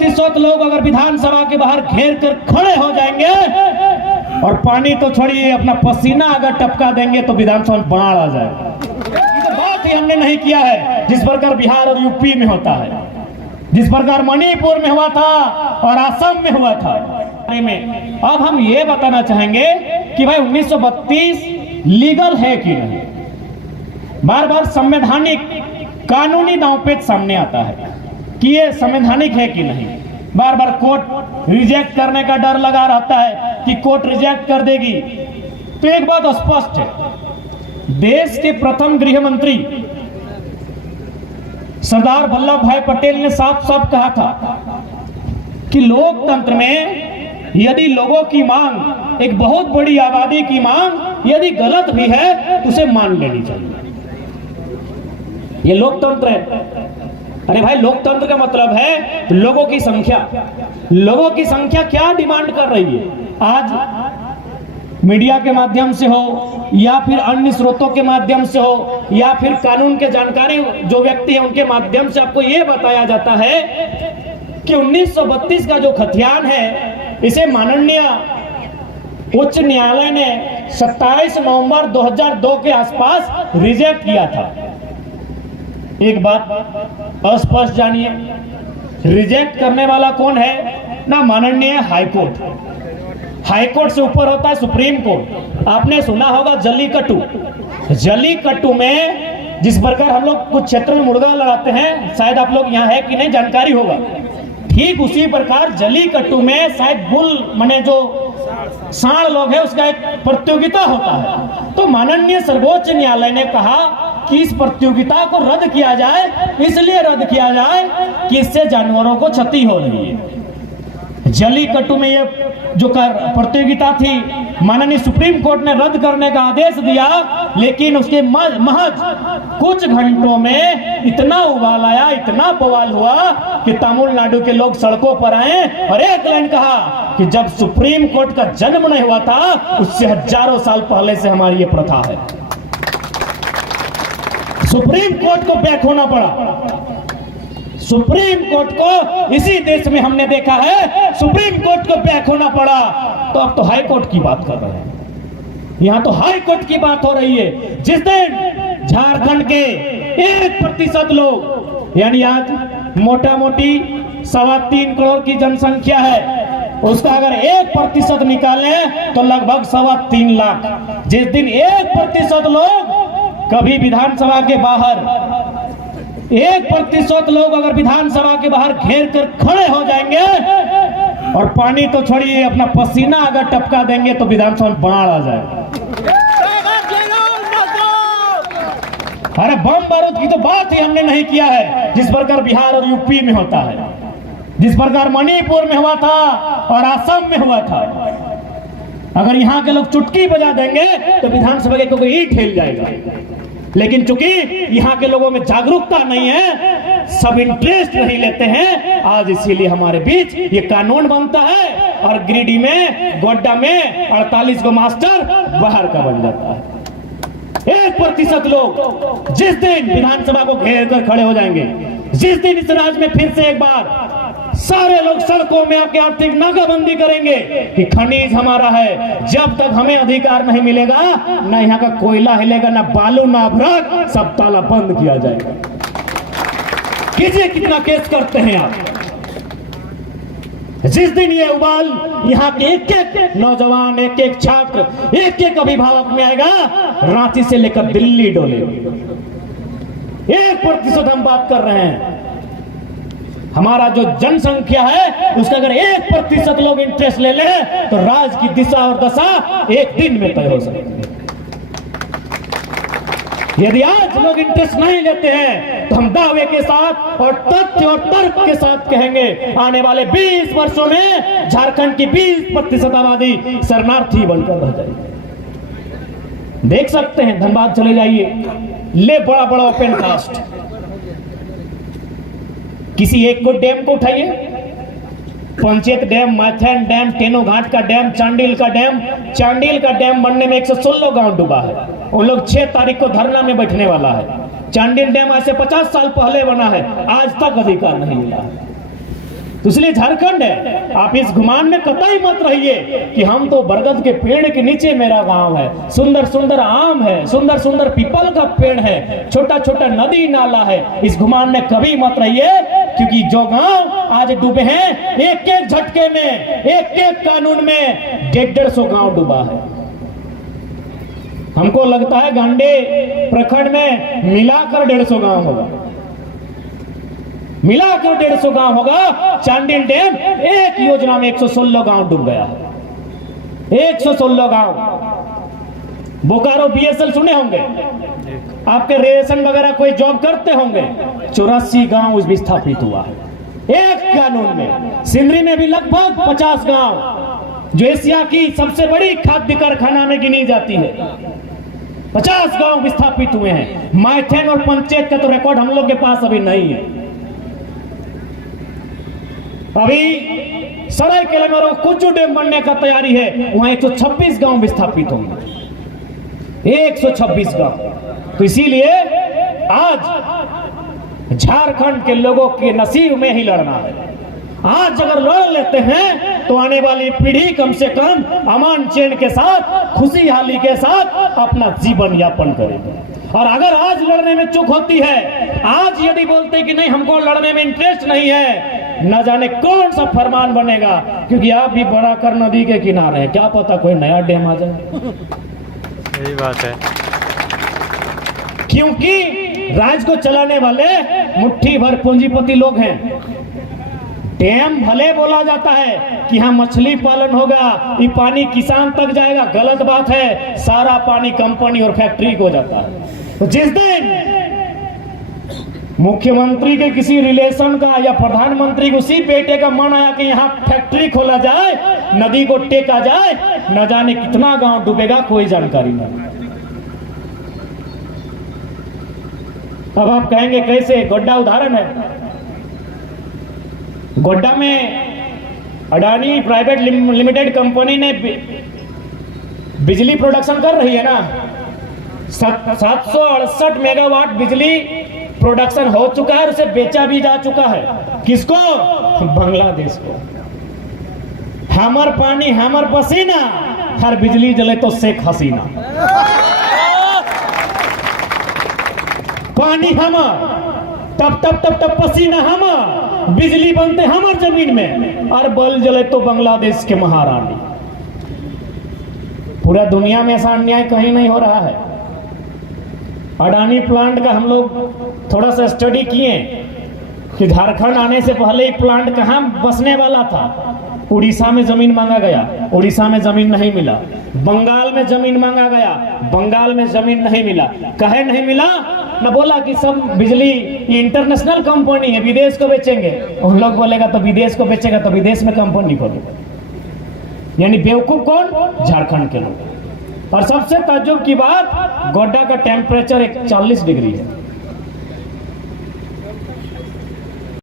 1% लोग अगर विधानसभा के बाहर घेर कर खड़े हो जाएंगे और पानी तो छोड़िए अपना पसीना अगर टपका देंगे तो विधानसभा में बाढ़ आ जाएगा। बात ही हमने नहीं किया है जिस प्रकार बिहार और यूपी में होता है, जिस प्रकार मणिपुर में हुआ था और असम में हुआ था। अब हम ये बताना चाहेंगे कि भाई 1932 लीगल है कि नहीं। बार बार संवैधानिक कानूनी दांवपेच सामने आता है कि ये संवैधानिक है कि नहीं। बार बार कोर्ट रिजेक्ट करने का डर लगा रहता है कि कोर्ट रिजेक्ट कर देगी। तो एक बात स्पष्ट है, देश के प्रथम गृह मंत्री सरदार वल्लभ भाई पटेल ने साफ साफ कहा था कि लोकतंत्र में यदि लोगों की मांग, एक बहुत बड़ी आबादी की मांग यदि गलत भी है तो उसे मान लेनी चाहिए। ये लोकतंत्र है। अरे भाई, लोकतंत्र का मतलब है लोगों की संख्या। लोगों की संख्या क्या डिमांड कर रही है? आज मीडिया के माध्यम से हो या फिर अन्य स्रोतों के माध्यम से हो या फिर कानून के जानकारी जो व्यक्ति है उनके माध्यम से आपको यह बताया जाता है कि 1932 का जो खतियान है इसे माननीय उच्च न्यायालय ने 27 नवंबर 2002 के आसपास रिजेक्ट किया था। एक बात स्पष्ट जानिए, रिजेक्ट करने वाला कौन है? ना माननीय हाईकोर्ट। हाईकोर्ट से ऊपर होता है सुप्रीम कोर्ट। आपने सुना होगा जल्लीकट्टू। जल्लीकट्टू में जिस प्रकार हम लोग कुछ क्षेत्रों में मुर्गा लड़ाते हैं, शायद आप लोग यहाँ है कि नहीं जानकारी होगा, ठीक उसी प्रकार जल्लीकट्टू में शायद बुल माने जो सांड लोग हैं उसका एक प्रतियोगिता होता है। तो माननीय सर्वोच्च न्यायालय ने कहा कि इस प्रतियोगिता को रद्द किया जाए। इसलिए रद्द किया जाए कि इससे जानवरों को क्षति हो रही है। जल्लीकट्टू में ये जो प्रतियोगिता थी माननीय सुप्रीम कोर्ट ने रद्द करने का आदेश दिया, लेकिन उसके महज कुछ घंटों में इतना उबाल आया, इतना बवाल हुआ कि तमिलनाडु के लोग सड़कों पर आए और एक लाइन कहा कि जब सुप्रीम कोर्ट का जन्म नहीं हुआ था उससे हजारों साल पहले से हमारी ये प्रथा है। सुप्रीम कोर्ट को बैक होना पड़ा। सुप्रीम कोर्ट को इसी देश में हमने देखा है, सुप्रीम कोर्ट को बैक होना पड़ा। तो अब तो हाई कोर्ट की बात कर रहे हैं। यहां तो हाई कोर्ट की बात हो रही है। जिस दिन झारखंड के 1% लोग, यानी आज मोटा मोटी 3.25 करोड़ की जनसंख्या है, उसका अगर 1% निकाले तो लगभग 3.25 लाख। जिस दिन 1% लोग कभी विधानसभा के बाहर 1% लोग अगर विधानसभा के बाहर घेर कर खड़े हो जाएंगे और पानी तो छोड़िए अपना पसीना अगर टपका देंगे तो विधानसभा में बाढ़ आ जाएगा। अरे बम बारूद की तो बात ही हमने नहीं किया है जिस प्रकार बिहार और यूपी में होता है, जिस प्रकार मणिपुर में हुआ था और असम में हुआ था। अगर यहाँ के लोग चुटकी बजा देंगे तो विधानसभा के कोई ईंट हिल जाएगा। लेकिन चूंकि यहाँ के लोगों में जागरूकता नहीं है, सब इंटरेस्ट नहीं लेते हैं, आज इसीलिए हमारे बीच ये कानून बनता है और गिरिडीह में, गोड्डा में 48 को मास्टर बाहर का बन जाता है। 1% लोग जिस दिन विधानसभा को घेर कर खड़े हो जाएंगे, जिस दिन इस राज्य में फिर से एक बार सारे लोग सड़कों में आके आर्थिक नाकाबंदी करेंगे कि खनिज हमारा है, जब तक हमें अधिकार नहीं मिलेगा ना यहाँ का कोयला हिलेगा, ना बालू, ना अभ्रक, सब ताला बंद किया जाएगा। कीजिए कितना केस करते हैं आप। जिस दिन ये उबाल यहाँ के एक नौजवान, एक छात्र, एक अभिभावक में आएगा, रांची से लेकर दिल्ली डोले। 1% हम बात कर रहे हैं। हमारा जो जनसंख्या है उसका अगर 1% लोग इंटरेस्ट ले ले तो राज्य की दिशा और दशा एक दिन में तय हो सकती है। यदि आज लोग इंटरेस्ट नहीं लेते हैं तो हम दावे के साथ और तथ्य और तर्क के साथ कहेंगे आने वाले 20 वर्षों में झारखंड की 20% आबादी शरणार्थी बनकर रह जाएगी। देख सकते हैं, धनबाद चले जाइए, ले बड़ा बड़ा ओपन कास्ट, किसी एक को डैम को उठाइए, पंचायत डैम, मैथन डैम, टेनो घाट का डैम, चांडिल का डैम बनने में 116 गांव डूबा है। उन लोग 6 तारीख को धरना में बैठने वाला है। चांडिल डैम आज से 50 साल पहले बना है, आज तक अधिकार नहीं मिला है। तो इसलिए झारखंड है, आप इस गुमान में कतई मत रहिए कि हम तो बरगद के पेड़ के नीचे मेरा गांव है, सुंदर सुंदर आम है, सुंदर सुंदर पीपल का पेड़ है, छोटा छोटा नदी नाला है। इस गुमान में कभी मत रहिए, क्योंकि जो गांव आज डूबे हैं, एक एक झटके में, एक एक कानून में 150 गांव डूबा है। हमको लगता है गांडे प्रखंड में मिलाकर 150 गांव होगा, मिलाकर 150 गांव होगा। चांडिल डैम एक योजना में 116 गांव डूब गया, 116 गांव। बोकारो बीएसएल सुने होंगे, आपके रेशन वगैरह कोई जॉब करते होंगे, 84 गांव विस्थापित हुआ है एक कानून में। सिंदरी में भी लगभग 50 गांव, जो एशिया की सबसे बड़ी खाद्य कारखाना में गिनी जाती है, 50 गांव विस्थापित हुए हैं। माइथेन और पंचायत का तो रिकॉर्ड हम लोग के पास अभी नहीं है। अभी सरायकेला में कुचू डैम बनने का तैयारी है, वहां 126 गांव विस्थापित होंगे, 126 गांव। तो इसीलिए आज झारखंड के लोगों के नसीब में ही लड़ना है। आज अगर लड़ लेते हैं तो आने वाली पीढ़ी कम से कम अमान चैन के साथ, खुशहाली के साथ अपना जीवन यापन करेगी। और अगर आज लड़ने में चूक होती है, आज यदि बोलते कि नहीं हमको लड़ने में इंटरेस्ट नहीं है, न जाने कौन सा फरमान बनेगा, क्योंकि आप भी बड़ाकर नदी के किनारे हैं, क्या पता कोई नया डैम आ जाए। यही बात है, क्योंकि राज को चलाने वाले मुट्ठी भर पूंजीपति लोग हैं। डैम भले बोला जाता है कि हाँ मछली पालन होगा, ये पानी किसान तक जाएगा, गलत बात है। सारा पानी कंपनी और फैक्ट्री को जाता है। तो जिस दिन मुख्यमंत्री के किसी रिलेशन का या प्रधानमंत्री को उसी बेटे का मन आया कि यहाँ फैक्ट्री खोला जाए, नदी को टेका जाए, न जाने कितना गांव डूबेगा, कोई जानकारी नहीं। अब आप कहेंगे कैसे? गोड्डा उदाहरण है। गोड्डा में अडानी प्राइवेट लिमिटेड कंपनी ने बिजली प्रोडक्शन कर रही है ना, 768 मेगावाट बिजली प्रोडक्शन हो चुका है, उसे बेचा भी जा चुका है। किसको? बांग्लादेश को। हमर पानी हमर पसीना, हर बिजली जले तो शेख हसीना। पानी हमर, तब तब तब तब पसीना हमर, बिजली बनते हमर जमीन में, और बल जले तो बांग्लादेश के महारानी। पूरा दुनिया में ऐसा अन्याय कहीं नहीं हो रहा है। अडानी प्लांट का हम लोग थोड़ा सा स्टडी किए कि झारखंड आने से पहले ही प्लांट कहाँ बसने वाला था। उड़ीसा में जमीन मांगा गया, उड़ीसा में जमीन नहीं मिला। बंगाल में जमीन मांगा गया, बंगाल में जमीन नहीं मिला। कहे नहीं मिला? न बोला कि सब बिजली इंटरनेशनल कंपनी है, विदेश को बेचेंगे। उन लोग बोलेगा तो विदेश को बेचेगा तो विदेश में कंपनी खोलेगा। यानी बेवकूफ कौन? झारखंड के लोग। और सबसे ताज्जुब की बात, गोड्डा का टेम्परेचर 41 डिग्री है।